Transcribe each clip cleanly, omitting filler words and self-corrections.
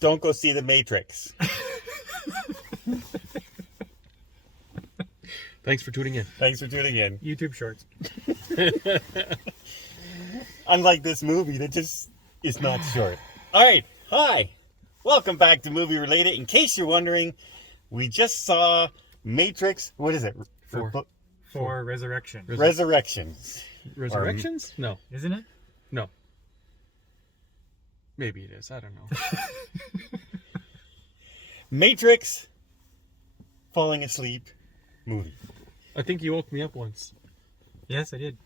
don't go see The Matrix. Thanks for tuning in. Thanks for tuning in. YouTube Shorts. Unlike this movie that just is not short. All right. Hi. Welcome back to Movie Related. In case you're wondering, we just saw Matrix. What is it? For Resurrection. Resurrections. Resurrections? No. Isn't it? No. Maybe it is. I don't know. Matrix. Falling asleep. Movie. I think you woke me up once. Yes, I did.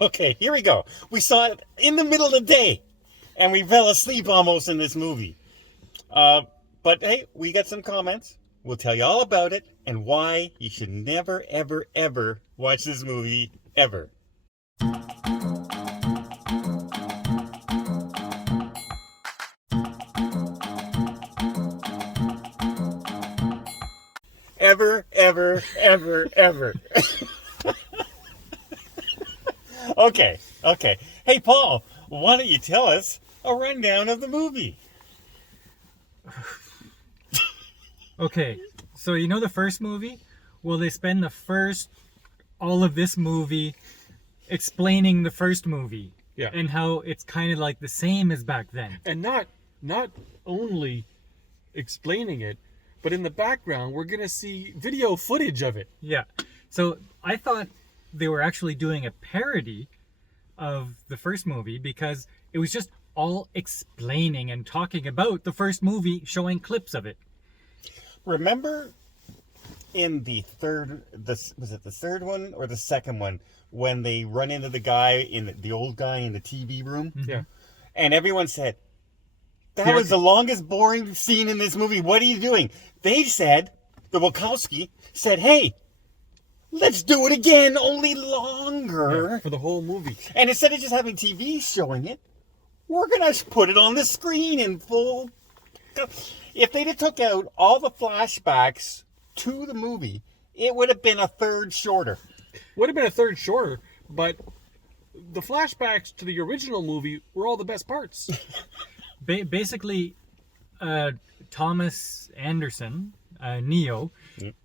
Okay, here we go. We saw it in the middle of the day, and we fell asleep almost in this movie. But hey, we got some comments. We'll tell you all about it and why you should never, ever, ever watch this movie, ever. Ever, ever, ever, ever. Okay. Hey, Paul, why don't you tell us a rundown of the movie? Okay, so you know the first movie? Well, they spend all of this movie explaining the first movie. Yeah. And how it's kind of like the same as back then. And not only explaining it, but in the background, we're going to see video footage of it. Yeah. So I thought they were actually doing a parody of the first movie because it was just all explaining and talking about the first movie, showing clips of it. Remember in the third one or the second one when they run into the old guy in the TV room? Yeah. And everyone said, that was the longest boring scene in this movie. What are you doing? They said, the Wachowski said, hey, let's do it again, only longer. Yeah, for the whole movie. And instead of just having TV showing it, we're going to put it on the screen in full. If they'd have took out all the flashbacks to the movie, it would have been a third shorter. Would have been a third shorter, but the flashbacks to the original movie were all the best parts. Basically, Thomas Anderson, Neo,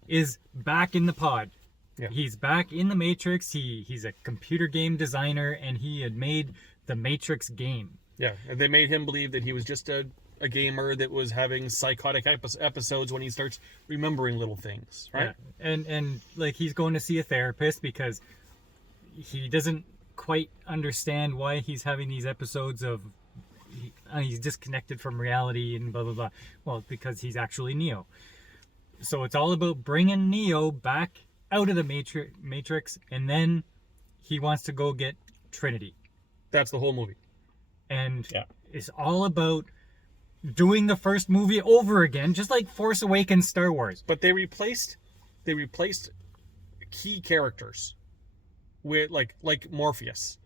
is back in the pod. Yeah. He's back in the Matrix. He's a computer game designer, and he had made the Matrix game. Yeah, and they made him believe that he was just a gamer that was having psychotic episodes when he starts remembering little things, right? Yeah. And like he's going to see a therapist because he doesn't quite understand why he's having these episodes of he's disconnected from reality and blah blah blah. Well, because he's actually Neo. So it's all about bringing Neo back out of the Matrix, and then he wants to go get Trinity. That's the whole movie. And it's all about doing the first movie over again, just like Force Awakens, Star Wars. But they replaced key characters with like Morpheus.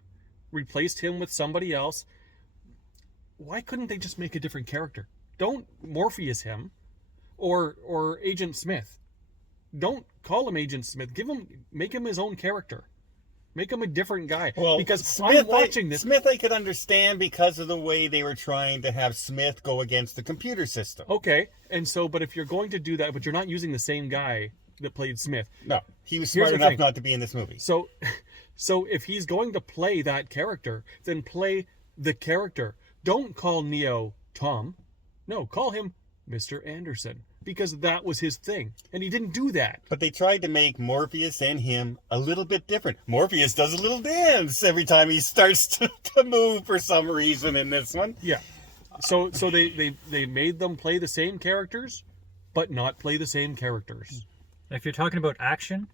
Replaced him with somebody else. Why couldn't they just make a different character? Don't Morpheus him or Agent Smith. Don't call him Agent Smith. Make him his own character. Make him a different guy. Well, because Smith, I'm watching this. Smith I could understand because of the way they were trying to have Smith go against the computer system. Okay, and so, but if you're going to do that, but you're not using the same guy that played Smith. No, he was smart enough not to be in this movie. So if he's going to play that character, then play the character. Don't call Neo Tom. No, call him Mr. Anderson. Because that was his thing. And he didn't do that. But they tried to make Morpheus and him a little bit different. Morpheus does a little dance every time he starts to move for some reason in this one. Yeah. So they made them play the same characters, but not play the same characters. If you're talking about action,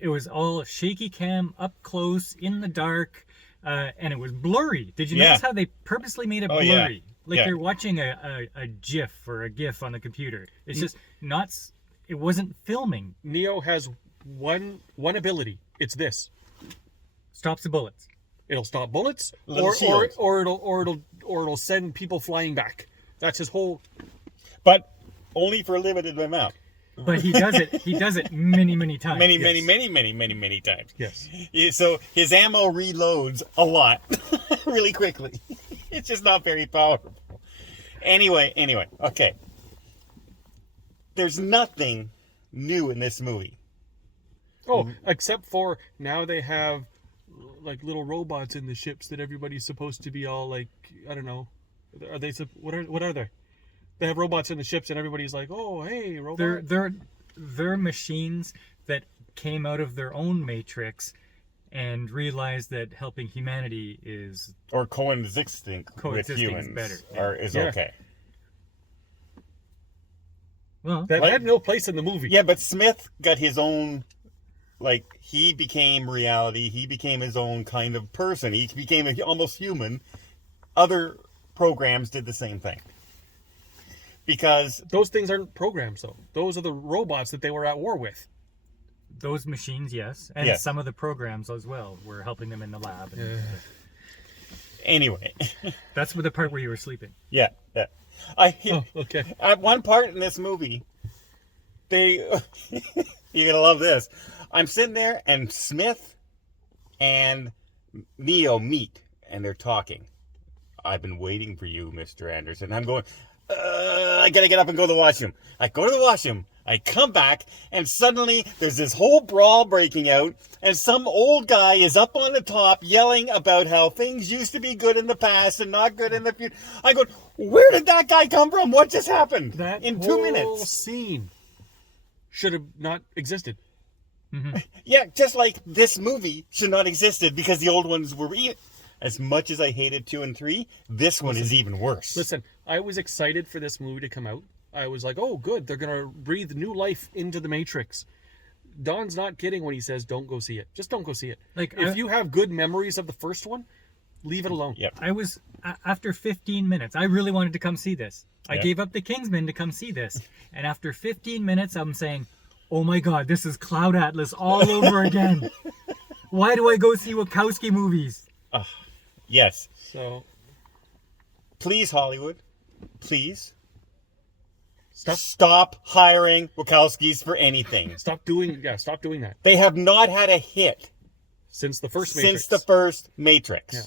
it was all shaky cam, up close, in the dark, and it was blurry. Did you notice how they purposely made it blurry? Yeah. Like you're watching a GIF or a GIF on the computer. It's just not. It wasn't filming. Neo has one ability. It's this. Stops the bullets. It'll stop bullets, or it'll send people flying back. That's his whole. But only for a limited amount. But he does it. He does it many times. Many times. Yes. So his ammo reloads a lot, really quickly. It's just not very powerful. Anyway, okay. There's nothing new in this movie. Oh, except for now they have like little robots in the ships that everybody's supposed to be all like, I don't know. Are they what are they? They have robots in the ships and everybody's like, "Oh, hey, robot." They're machines that came out of their own matrix and realized that helping humanity is Or coexisting with Coexisting is humans better, is Yeah. okay. well. That had no place in the movie. Yeah, but Smith got his own, like, he became reality. He became his own kind of person. He became almost human. Other programs did the same thing. Because, Those things aren't programs, though. Those are the robots that they were at war with. Those machines, yes, and Yes. some of the programs as well were helping them in the lab. And anyway, that's the part where you were sleeping. yeah. Oh, okay. At one part in this movie, you're going to love this. I'm sitting there, and Smith and Neo meet, and they're talking. I've been waiting for you, Mr. Anderson. I'm going, I got to get up and go to the washroom. I go to the washroom. I come back, and suddenly there's this whole brawl breaking out, and some old guy is up on the top yelling about how things used to be good in the past and not good in the future. I go, where did that guy come from? What just happened? That in 2 whole minutes. scene should have not existed. Yeah, just like this movie should not existed because the old ones were as much as I hated 2 and 3, this one is even worse. Listen, I was excited for this movie to come out. I was like, oh, good. They're going to breathe new life into the Matrix. Don's not kidding when he says, don't go see it. Just don't go see it. Like, if you have good memories of the first one, leave it alone. Yep. I was after 15 minutes. I really wanted to come see this. I Yeah. gave up the Kingsman to come see this, and after 15 minutes, I'm saying, "Oh my God, this is Cloud Atlas all over again. Why do I go see Wachowski movies?" Yes. So, Please, Hollywood. Please. stop Stop hiring Wachowskis for anything. doing that. They have not had a hit Since the first Matrix. since the first Matrix. Yeah.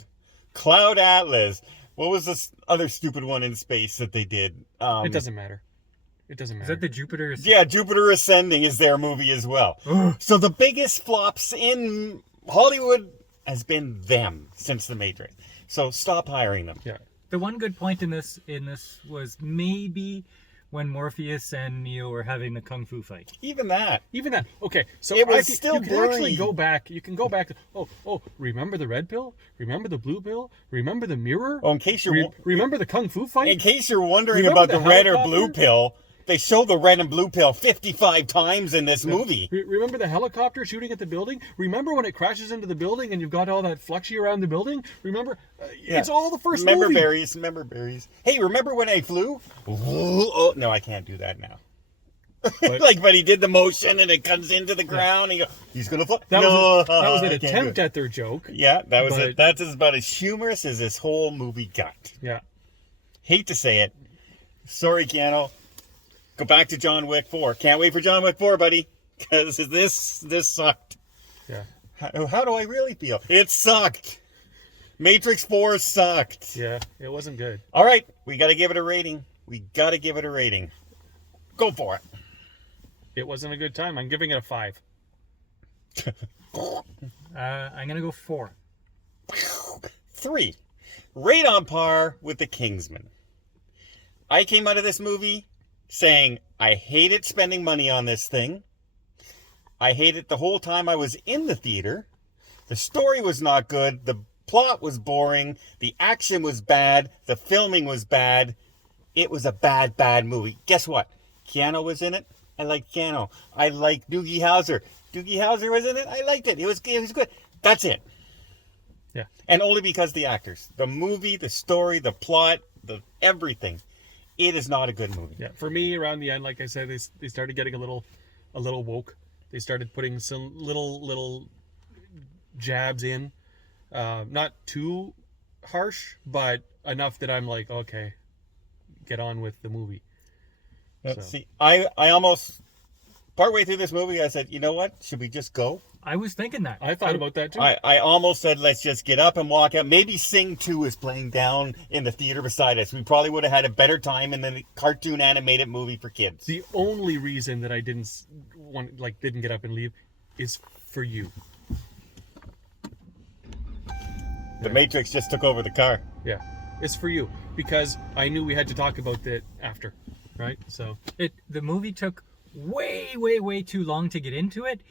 Cloud Atlas. What was this other stupid one in space that they did? It doesn't matter. It doesn't Is matter. that the Jupiter? Yeah, Jupiter Ascending is their movie as well. So the biggest flops in Hollywood has been them since the Matrix. So stop hiring them. Yeah. The one good point in this was maybe when Morpheus and Neo were having the kung fu fight. Even that. Even that. Okay, so It was you still can actually blurry. go back. You can go back to, remember the red pill? Remember the blue pill? Remember the mirror? Oh, in case you're remember the kung fu fight? in case you're wondering Remember about the the red or helicopter? blue pill, they show the red and blue pill 55 times in this movie. Remember the helicopter shooting at the building? Remember when it crashes into the building and you've got all that fluxy around the building? Remember? It's all the first Remember movie. Remember berries. Hey, remember when I flew? Oh, no, I can't do that now. But he did the motion and it comes into the ground and he's going to fly. That was an I can't do attempt it. at their joke. Yeah, that was but- it. That's about as humorous as this whole movie got. Yeah. Hate to say it. Sorry, Keanu. Go back to John Wick 4. Can't wait for John Wick 4, buddy. Because this sucked. Yeah. How do I really feel? It sucked. Matrix 4 sucked. Yeah. It wasn't good. All right, we got to give it a rating. Go for it. It wasn't a good time. I'm giving it a 5. I'm gonna go 4. 3. Right on par with The Kingsman. I came out of this movie saying I hated spending money on this thing. I hated it the whole time I was in the theater. The story was not good. The plot was boring. The action was bad. The filming was bad. It was a bad movie. Guess what? Keanu was in it. I liked Keanu. I liked Doogie Howser. Doogie Howser was in it. I liked it. It was good. That's it. Yeah. And only because the actors. The movie, the story, the plot, the everything. It is not a good movie. Yeah. For me, around the end, like I said, they started getting a little woke. They started putting some little jabs in. Not too harsh, but enough that I'm like, okay, get on with the movie. So. See, I almost, partway through this movie, I said, you know what? Should we just go? I was thinking that. I thought about that too. I almost said, let's just get up and walk out. Maybe Sing 2 is playing down in the theater beside us. We probably would have had a better time in the cartoon animated movie for kids. The only reason that I didn't get up and leave is for you. The Matrix just took over the car. Yeah, it's for you because I knew we had to talk about that after, right? So The movie took way too long to get into it.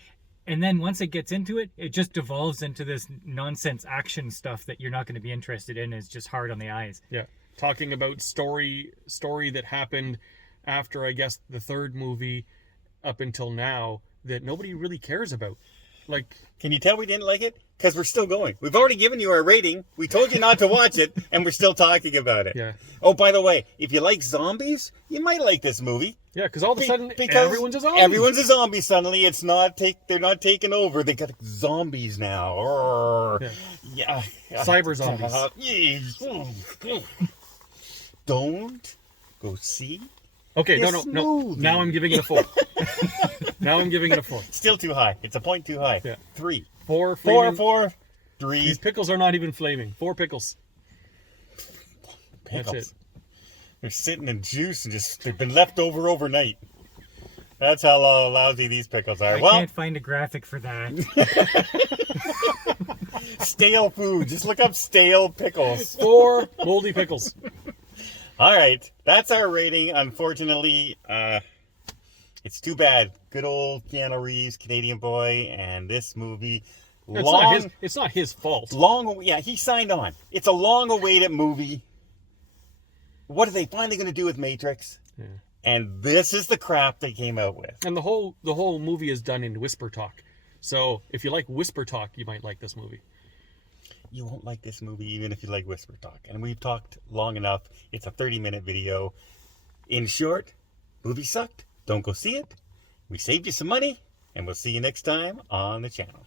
And then once it gets into it, it just devolves into this nonsense action stuff that you're not going to be interested in. It's just hard on the eyes. yeah, talking about story that happened after, I guess, the third movie up until now that nobody really cares about. Like, Can you tell we didn't like it? Because we're still going. We've already given you our rating. We told you not to watch it, and we're still talking about it. yeah, Oh, by the way, if you like zombies, you might like this movie. yeah, because all of a sudden Because everyone's a zombie. Everyone's a zombie suddenly. It's not they're not taking over. They got zombies now. Urgh. Yeah. Cyber zombies. Don't go see. Okay, This no. movie. Now I'm giving it a 4. Now I'm giving it a 4. Still too high. It's a point too high. Yeah. 3. 4 4, flaming- 4, 3. These pickles are not even flaming. 4 pickles. Pickles. That's it. They're sitting in juice and they've been left over overnight. That's how lousy these pickles are. I can't find a graphic for that. Stale food. Just look up stale pickles. 4 moldy pickles. All right, that's our rating. Unfortunately, it's too bad. Good old Keanu Reeves, Canadian boy, and this movie. It's not his fault. Yeah, he signed on. It's a long-awaited movie. What are they finally going to do with Matrix? Yeah. And this is the crap they came out with. And the whole movie is done in whisper talk. So if you like whisper talk, you might like this movie. You won't like this movie even if you like whisper talk. And we've talked long enough. It's a 30-minute video. In short, movie sucked. Don't go see it. We saved you some money. And we'll see you next time on the channel.